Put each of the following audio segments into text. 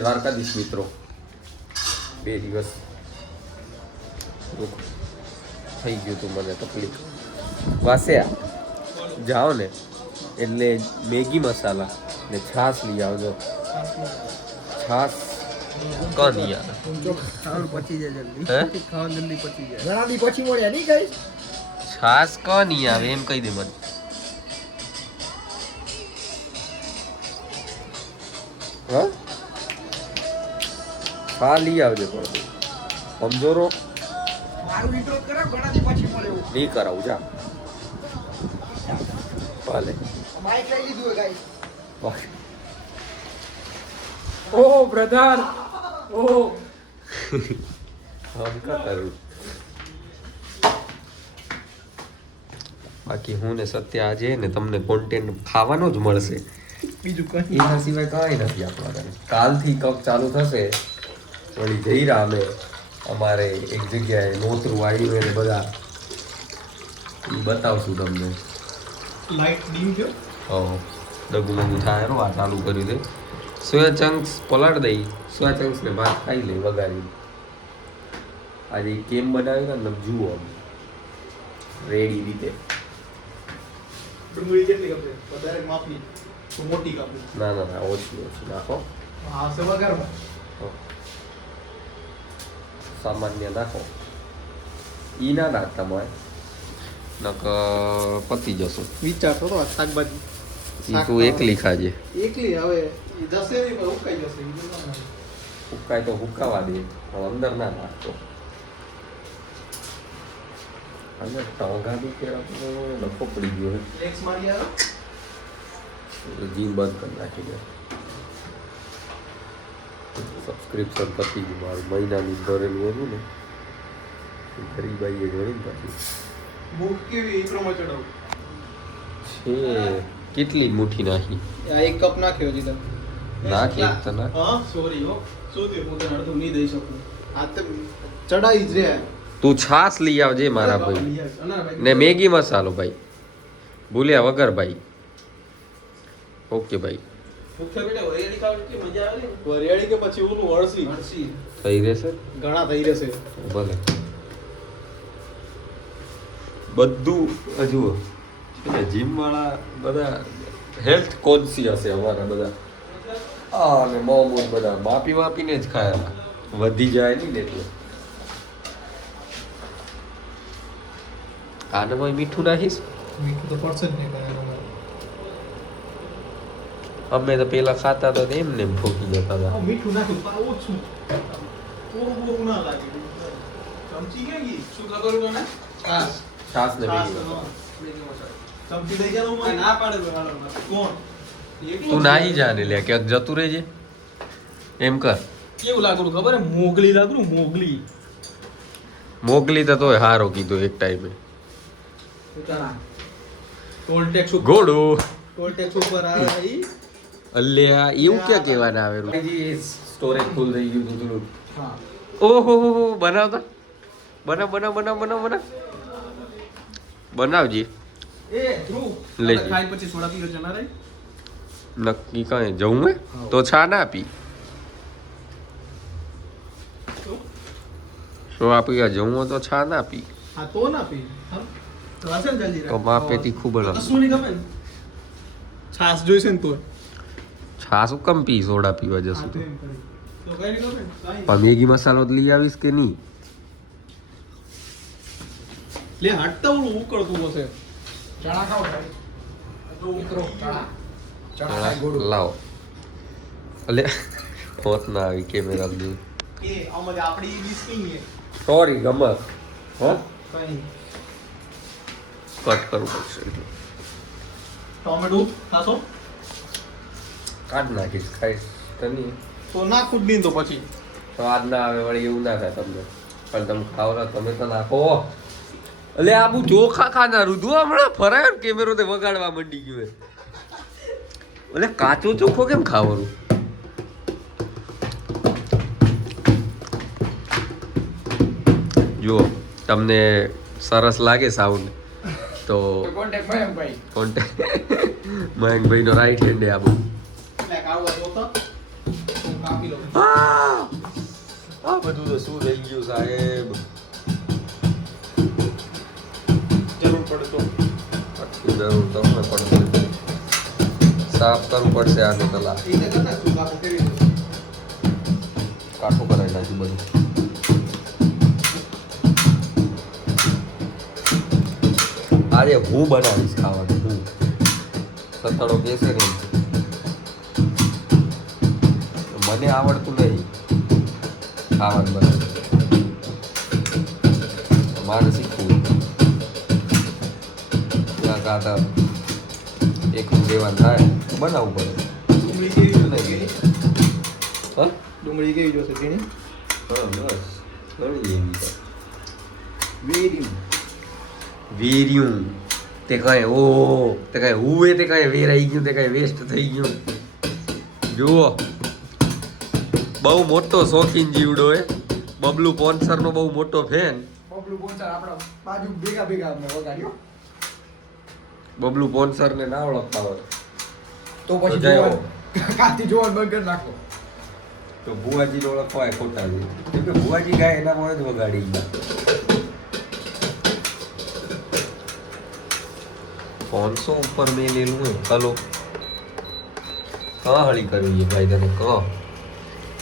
દ્વારકાધીશ મિત્રો 2 દિવસ થઈ ગયું હતું મને તકલીફ વાસ્યા જાઓ ને એટલે મેગી મસાલા ને છાશ લઈ આવજો છાશ કોણ યાર ખાવાનું પચી જાય જલ્દી હે ખાવાનું જલ્દી પચી જાય ઘણા દી પછી મળ્યા નહીં ગાઈસ છાશ કોણ આવે એમ કહી દે મને હા હા લઈ આવજો થોડું કમજોરો મારું ઇન્ટ્રો કરા ઘણા દી પછી મળ્યો નહીં કરાવું જા ભલે માઈક લઈ લીધું ગાઈસ ઓ બ્રધર ઓ હમ કા કરું બાકી હું ને સત્ય આજે ને તમને કોન્ટેન્ટ ખાવાનો જ મળશે બીજું કઈ એના સિવાય કાંઈ નથી આપણા ઘરે કાલથી કપ ચાલુ થશે વળી જઈ રહ્યા અમે અમારે એક જગ્યાએ નોતરું આવ્યું એને બધા એ બતાવશું તમને લાઈટ ડીમ ગયો હા ડગુ મગુ થાય રો આ ચાલુ કરી દે સોયા ચંક્સ પલાળ દઈ સોયા ચંક્સ ને ભાત ખાઈ લઈ વગાડી આજે કેમ બનાવ્યું ને જુઓ રેડી રીતે ડુંગળી કેટલી કાપે વધારે માપની તો મોટી કાપે ના ના ના ઓછું ઓછું નાખો હા સે વગરમાં સામાન્ય નાખો ઈ ના નાખતા મોય નક પતી જશું વિચારતો તો શાકભાજી ઈ તું એકલી ખાજે એકલી હવે ઈ દસેરી પર ઉકાઈ જશે હુકાય તો હુકાવા દે પણ અંદર ના નાખતો અંદર ટોંગા બી કેળા લખો પડી ગયો હે એક્સ મારી આવે જીમ બંધ કરી નાખી દે સબસ્ક્રિપ્શન પતી ગયું મારું મહિનાની ભરેલું હતું ને ગરીબાઈએ જોડી ને પછી ભૂખ કેવી એ પ્રમાણે ચડાવું છે કેટલી મુઠ્ઠી નાખી આ એક કપ નાખ્યો જીતા નાખી એક તો નાખ હા સોરી હો શું થયું હું તને અડધું નહીં દઈ શકું આ તો ચડાઈ જ રે તું છાશ લઈ આવજે મારા ભાઈ ને મેગી મસાલો ભાઈ ભૂલ્યા વગર ભાઈ ઓકે ભાઈ વરિયાળી કે પછી ઓલું અળસી થઈ રહેશે ઘણા થઈ રહેશે ભલે બધું જુઓ જીમ વાળા બધા હેલ્થ કોન્શિયસ છે અમારા બધા આ ને મોમોસ બધા માપી માપીને જ ખાયેલા વધી જાય નહીં ને એટલે આનામાં મીઠું નાખીશ મીઠું તો પડશે જ નહીં અમે તો પેલા ખાતા તો એમ ને ભોગી જતા હતા મીઠું નાખ્યું પણ ઓછું થોડું બહુ ના લાગે ચમચી કે શું કરું મને છાસ છાસ ને મેગી ચમચી લઈ જાવ ના પાડે કોણ તું નાહી જા ને લે ક્યાંક જતું રહેજે એમ કર કેવું લાગરું ખબર હે મોગલી લાગરું મોગલી તો તોય હારો કીધો એક ટાઈમે ટોલ ટેક્સ ઉપર ઘોડો ટોલ ટેક્સ ઉપર આવી અલ્યા એવું ક્યાં કહેવાના આવેલું સ્ટોરેજ ફૂલ થઈ ગયું હતું હા ઓહો હો બનાવતા બનાવ બનાવજી એ ધ્રુવ લેજે. ખાઈ પછી સોડા પીવો છે ના રે નક્કી કાંઈ જવું હે તો છા ના પી તો આપી જવું હોય તો છા ના પી હા તો ના પી હા તો આસે જલ્દી તો માપેથી ખૂબ જ કશું નહીં ગમે ને? છાસ જોઈશે ને તો છાસ કમ પી સોડા પીવા જશું હા, તો તો એમ કરી. તો કઈ નહીં ગમે ને? કાંઈ પણ મેગી મસાલો તો લઈ આવીશ કે નહીં નહીં. લે હટતા ઓલું ઉકળતું હશે ચણા ખાઓ ભાઈ તો ઉતરો ચણા ચણા ખાય ગોળું લાવો અલે હોત ના આવી કેમેરા દૂર એ આમાં આપણી ડીશ કઈ છે સોરી ગમત હો કઈ કટ કરવું પડશે એટલે ટોમેટો ખાશો કાઢ નાખીશ ખાઈશ તો નહીં તો નાખું જ નહીં તો પછી સ્વાદ ના આવે વળી એવું ના થાય તમને પણ તમે ખાવ ના તમે તો નાખો અલે આ બુ ચોખા ખાનારું તું હમણાં ફરાયો ને કેમેરો તે વગાડવા માંડી ગયું એટલે કાચો ચોખ્ખો કેમ ખાવાનું જુઓ તમને સરસ લાગે સાઉન્ડ તો કોન્ટેક્ટ ભાઈ મયંકભાઈ નો રાઈટ હેન્ડ આ બહુ એટલે કાઢવા જોતો તો કાપી લો બધું તો શું થઈ ગયું સાહેબ. જરૂર પડે તો આટલી જરૂર તમને પડશે. સાફ કરવું પડશે આને પેલા. એને કરતા શું કાપો કેવી રીતે? કાઠું કરાવી નાખ્યું બધું. આજે હું બનાવીશ ખાવાનું. હું સથાડો બેસે ને મને આવડતું નહીં ખાવાનું બનાવવાનું. મારે શીખવું. ત્યાં કાતા એક દેવાન થાય બનાવવું પડે. ડુંગળી કેવી જોશે નહીં. તેની? હા ડુંગળી કેવી જોશે તેની? બસ ઘણી એવી છે. વેરી વેર્યું તે કઈ ઓ તે કઈ હુએ તે કઈ વેરાઈ ગયું તે કઈ વેસ્ટ થઈ ગયું. જુઓ બહુ મોટો શોખીન જીવડો એ બબલુ પોન્સર નો બહુ મોટો ફેન. બબલુ બોન્સર આપણા બાજુ ભેગા ભેગા અમે વગાડ્યો બબલુ પોન્સર ને ના ઓળખતા હોય તો પછી જય હો. જોવાનું કાથી જોવાનું બંધ કરી નાખો. તો ભુવાજી નો ઓળખવાય ખોટા છે કેમ કે ભુવાજી ગાય એના મોડે જ વગાડી ગયા. 500 ઉપર મેં લેલું હે. હલો કहाँ હળી કરવી છે ભાઈ તને કહો.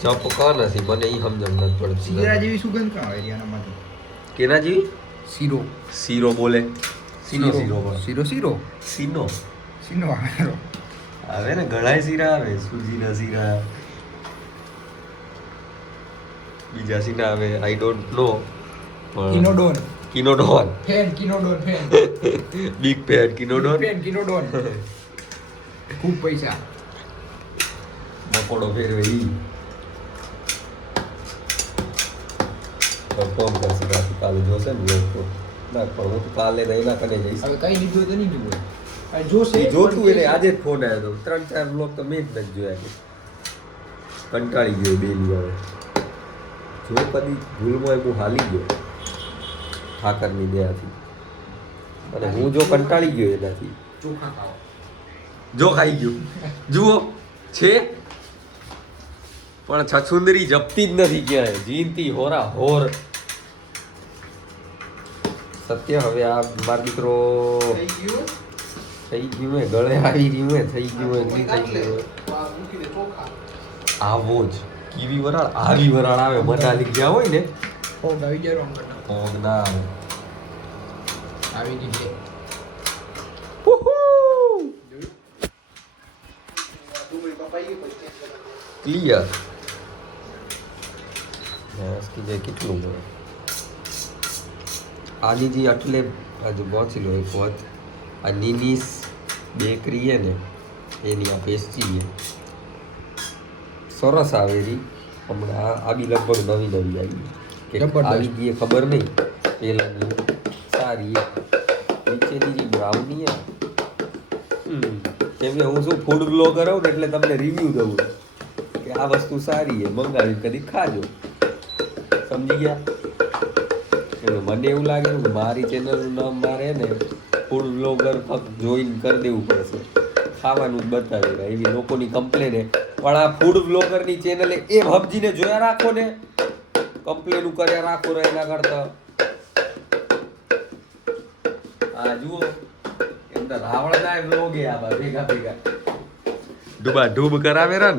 ચપ કા નથી મને ઈ સમજણ નથી પડતી. શીરા જેવી સુગંધ કાં આવે એનામાંથી? કેના જેવી? શીરો શીરો બોલે. શીરો શીરો બોલે. શીરો શીરો સીનો શીનો આવે. આવે ને ઘણાય શીરા આવે. સુજીના શીરા બીજા શીરા આવે આઈ ડોન્ટ નો. કિનોડોન કિનોડોન ફેન કિનોડોન ફેન બિગ પેડ કિનોડોન ફેન કિનોડોન ખૂબ પૈસા મકોડો ફેરવે ઈ ફોન કરશે બાકી કાલે જોશે ને લોકો ના પણ હું તો કાલે તો એના કને જઈશ. હવે કઈ લીધું હોય તો નહીં લીધું હોય. અને જોશે એ જોતું એને આજે જ ફોન આવ્યો હતો 3-4 બ્લોગ તો મેં જ નથી જોયા. કંટાળી ગયો બેલી હવે. જો કદી ભૂલમાં હું હાલી ગયો ઠાકરની દયાથી અને હું જો કંટાળી ગયો એનાથી ચોખા ખાઓ. જો ખાઈ ગયો જુઓ છે પણ છછુંદરી જપતી જ નથી ક્યાંય. જીનતી હોરા હોર સત્ય. હવે આ મારો દીકરો થઈ ગયું થઈ ગયું હે ગળે આવી રહ્યું હે થઈ ગયું હે નહીં થઈ ગયું હે. મૂકી દે ચોખા આવો જ કીવી વરાળ આવી વરાળ આવે મનાલી ગયા હોય ને ફોગ આવી જાય રોંગ કરતા. ફોગ ના આવે. આવી ગઈ છે. ડુંગળી કપાઈ ગઈ પછી ક્લિયર કી જે કેટલું મળે આની જે એટલે હજુ પહોંચી લો એક વખત આ નીનીસ બેકરી હે ને એની આ પેસ્ટ્રી છે સરસ આવેલી હમણાં આ બી લગભગ નવી નવી આવી કે જબરદસ્ત. આવી ગઈ એ ખબર નહીં પેલાની સારી નીચેની જે બ્રાઉની હે કેમ કે હું શું ફૂડ બ્લોગર હોઉં ને એટલે તમને રિવ્યૂ દઉં કે આ વસ્તુ સારી છે મંગાવી કદી ખાજો. સમજી ગયા? એટલે મને એવું લાગે કે મારી ચેનલનું નામ મારે ને ફૂડ બ્લોગર ફક્ત જોઈન કરી દેવું પડશે. ખાવાનું જ બતાવે એવી લોકોની કમ્પ્લેન પણ આ ફૂડ બ્લોગરની ચેનલે એ હબજીને જોયા રાખો ને કમ્પ્લેનું કર્યા રાખો ને એના કરતા આ જુઓ એમ તો રાવણના બ્લોગ એ આ ભેગા ભેગા ડૂબા ડૂબ કરાવે રન.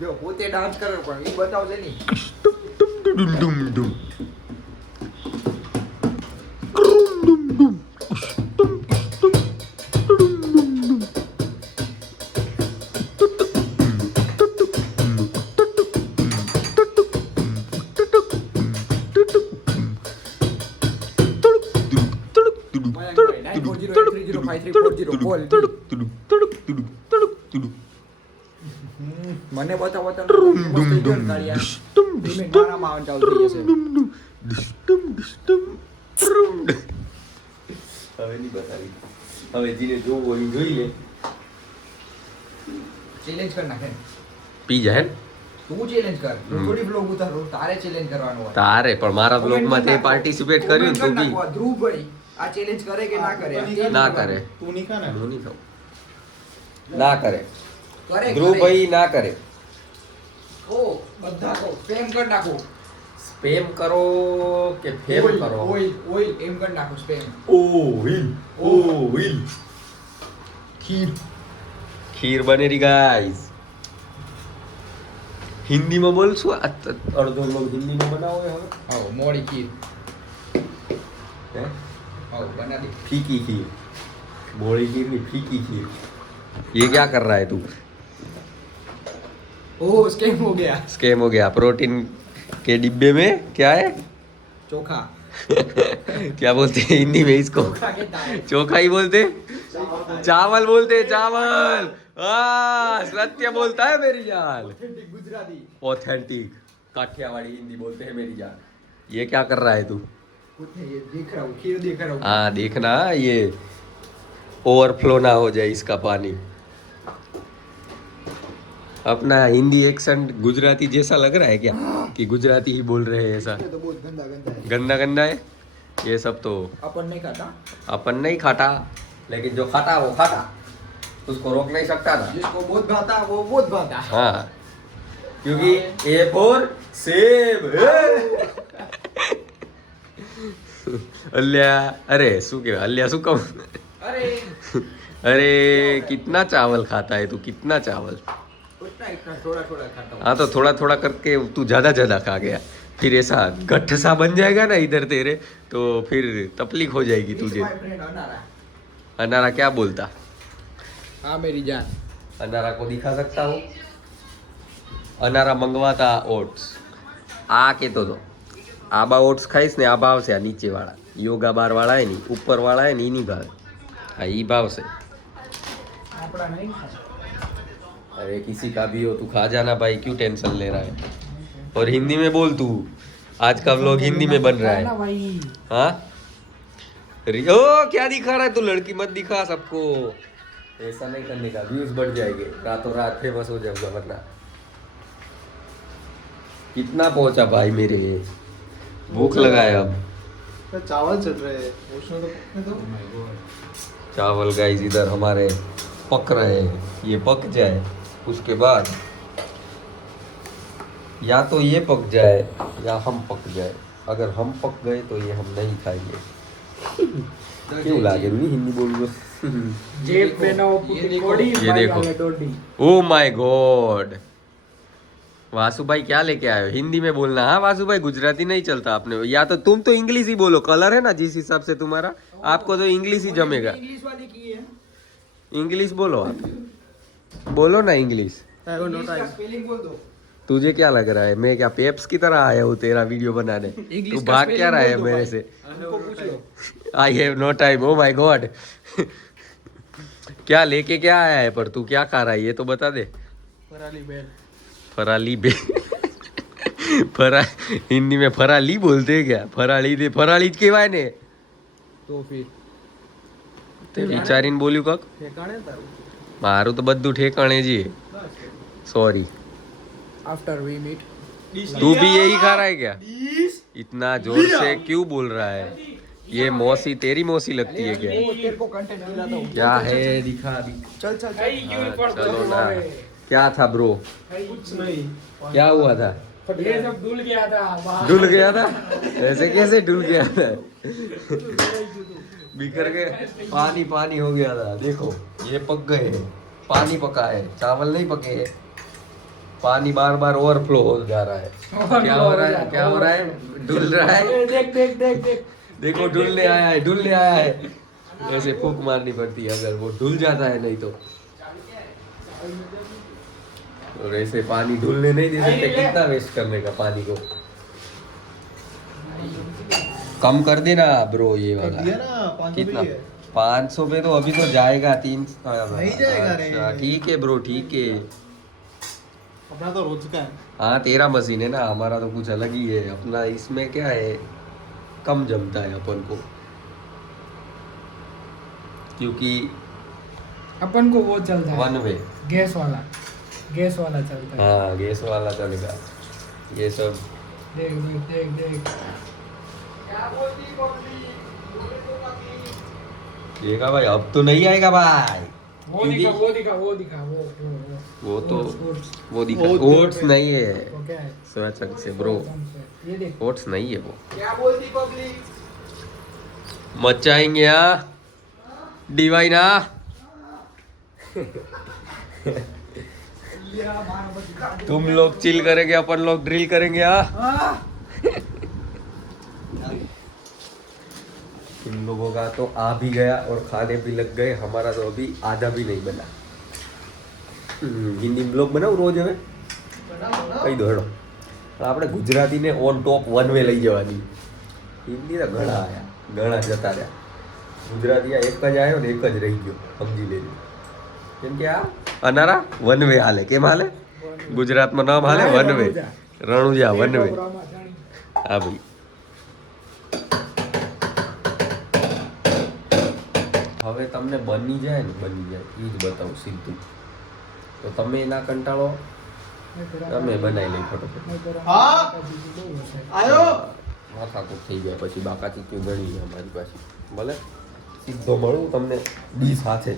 જો પોતે ડાન્સ કરે પણ એ બતાવશે નહીં. ડુમ ડુમ ડુમ મને બતાવો તો મારામાં ચાલુ થઈ જશે. હવે નહીં બતાવી. હવે જીને જોવું હોય એ જોઈ લે. ચેલેન્જ કર નાખે. પી જાય ને તું ચેલેન્જ કર. થોડી બ્લોગ ઉતારો તારે ચેલેન્જ કરવાનું હોય. તારે પણ મારા બ્લોગમાં તે પાર્ટિસિપેટ કર્યું ને તું બી ધ્રુવભાઈ આ ચેલેન્જ કરે કે ના કરે? ના કરે. તું નહીં ખા ને હું નહીં ખાઉં. ના કરે કરે ધ્રુવભાઈ ના કરે. ओ બધા કો સ્પેમ કરી નાખો સ્પેમ કરો કે ફેમ કરો? ઓઇલ એમ કરી નાખો સ્પેમ ઓઇલ ખીર બનેરી ગાઈસ. હિન્દીમાં બોલશું? અડધો લોગ હિન્દીમાં બનાવો હવે. आओ मोड़ी खीर હે? आओ बना दे फीकी खीर, बोली खीर नहीं, फीकी खीर. ये क्या कर रहा है तू? ओ स्कैम हो गया स्कैम हो गया. प्रोटीन के डिब्बे में क्या है? चोखा क्या बोलते हैं हिंदी में इसको? चोखा कहता है चोखा ही बोलते? चावल बोलते हैं, चावल. हाँ, सत्य बोलता है मेरी जान. गुजराती ऑथेंटिक काठियावाड़ी हिंदी बोलते हैं मेरी जान. ये क्या कर रहा है तू? कुछ नहीं ये देख रहा हूँ खीर देख रहा हूँ हाँ देखना, ये ओवरफ्लो ना हो जाए इसका पानी. अपना हिंदी एक्सेंट गुजराती जैसा लग रहा है क्या कि गुजराती ही बोल रहे हैं ऐसा? ये तो बहुत गंदा गंदा है गंदा गंदा है ये सब. तो अपन नहीं खाता अपन नहीं खाता, लेकिन जो खाता वो खाता, उसको रोक नहीं सकता था. जिसको बहुत भाता वो बहुत भाता हाँ, क्योंकि ए फॉर सेब. अल्या, अरे શું કહેવાય? અલ્યા શું કહું? अरे अरे कितना चावल खाता है तू, कितना चावल? उतना इतना थोड़ा थोड़ा खाता हूँ हाँ तो थोड़ा थोड़ा करके तू ज्यादा ज्यादा खा गया, फिर ऐसा गट्ठ सा बन जाएगा ना इधर तेरे, तो फिर तकलीफ हो जाएगी तुझे. माय फ्रेंड अनारा अनारा क्या बोलता? हाँ मेरी जान अनारा को दिखा सकता हूँ. अनारा मंगवाता ओट्स. आ કહેતો તો આબા ઓટ્સ ખાઈશ ને આ ભાવશે, આ નીચે વાળા યોગા બાર વાળા હે ની, ઉપર વાળા હે ને ઈ નહીં ભાવે, આ ઈ ભાવશે. આપડા नहीं खाता अरे किसी का भी हो तू खा जाना भाई, क्यों टेंशन ले रहा है? और हिंदी में बोल तू, आज का व्लॉग हिंदी में बन रहा है. भाई हाँ ओ क्या दिखा रहा है तू? लड़की मत दिखा सबको, ऐसा नहीं करने का, व्यूज बढ़ जाएंगे, रातों रात फेमस हो जाऊंगा वरना. कितना पहुंचा भाई मेरे, भूख लगा है अब. तो चावल चल रहे हैं, उसमें तो पकने दो. चावल गाइस इधर हमारे पक रहे हैं, ये पक जाए उसके बाद या तो ये पक जाए या हम पक जाए. अगर हम पक गए तो ये हम नहीं खाएंगे. क्यों लागे नहीं हिंदी बोल रहे? जेब में ना पूरी बॉडी ये देखो. ओ माय गॉड, वासुभाई क्या लेके आए हो? हिंदी में बोलना. हाँ वासुभाई, गुजराती नहीं चलता आपने. या तो तुम तो इंग्लिश ही बोलो, कलर है ना जिस हिसाब से तुम्हारा, आपको तो इंग्लिश ही जमेगा. इंग्लिश वाली की है इंग्लिश बोलो, आप बोलो ना इंग्लिश. इंग्लिश का स्पेलिंग बोल दो तुझे क्या लग रहा है मैं क्या पेप्स की तरह आया हूँ तेरा वीडियो बनाने? तू भाग क्या रहा है मेरे से? उनको पूछ लो I have no time. Oh my God, क्या लेके क्या आया है? पर तू क्या खा रहा है ये तो बता दे. फराली बेल. फराली बे फरा हिंदी में फराली बोलते हैं क्या? फराली दे, फराली જ કહેવાય ને. तो फिर તે વિચારીને બોલ્યું કાક. ठेकाणे तारू. મારું તો બધું ઠેકાણે જ છે. सॉरी. आफ्टर वी मीट तू भी यही खा रहा है क्या? इतना जोर से क्यों बोल रहा है? ये मौसी तेरी मौसी लगती है क्या? तेरे को कंटेंट दिलाता हूँ क्या है दिखा दी. चल चल हाँ, चलो ना. क्या था ब्रो? कुछ नहीं. क्या हुआ था? ये सब धुल गया था डुल गया था? ऐसे कैसे डुल गया था? बिखर के पानी पानी हो गया था. देखो ये पक गए हैं, पानी पका है, चावल नहीं पके हैं. पानी बार बार ओवरफ्लो हो जा रहा है. क्या हो रहा है? क्या हो रहा है? डुल रहा है. देख देख देख देख देखो डुलने आया है, डुलने आया है. ऐसे फूंक मारनी पड़ती है अगर वो डुल जाता है, नहीं तो. और ऐसे पानी ढुलने नहीं दे सकते. कितना वेस्ट करने का पानी को. कम कर देना ब्रो ये कर वाला. दिया ना 500 कितना? भी है. 500 पे तो अभी तो जाएगा 3. नहीं जाएगा रे. अच्छा ठीक है ब्रो, ठीक है. अपना तो रोज का है. हाँ तेरा मशीन है ना, हमारा तो कुछ अलग ही है. अपना इसमें क्या है, कम जमता है अपन को, क्योंकि अपन को वो चलता है वन वे. गैस वाला चलता है हाँ गैस वाला चलेगा. ये सब देख देख देख देख देखा भाई, अब तो नहीं आएगा भाई. वो दिखा वो दिखा वो दिखा वो तो Oats. वो दिखा Oats ओट्स नहीं है वो क्या है सोया चंक से ब्रो ये देख ओट्स नहीं है वो क्या बोलती पब्लिक मचाएंगे डिवाइना तुम लोग चिल करेंगे अपन लोग ड्रिल करेंगे तुम लोगों का तो आ भी गया और खाने भी लग गए हमारा तो अभी आधा भी नहीं बना हिंदी ब्लॉग बनाવું રોજ હવે કહી દો હેડો આપણે ગુજરાતીને ઓન ટોપ વન વે લઈ જવાની હિન્દી તો ઘણા આયા ઘણા જતા રહ્યા ગુજરાતી આ એક જ આવ્યો ને એક જ રહી ગયો સમજી લેજો કેમ કે આ અનારા વન વે હાલે કેમ હાલે ગુજરાતમાં નામ હાલે one way Ranuja one way હા ભાઈ હવે તમને બની જાય ને બની જાય એ જ બતાવું સીધું તો તમે ના કંટાળો તમે બનાવી લઈ ફટોફટ હા આયો માથાકૂટ થઈ જાય પછી બાકા ચીક્યું ગણી અમારી પાસે ભલે સીધો મળું તમને ડી સાથે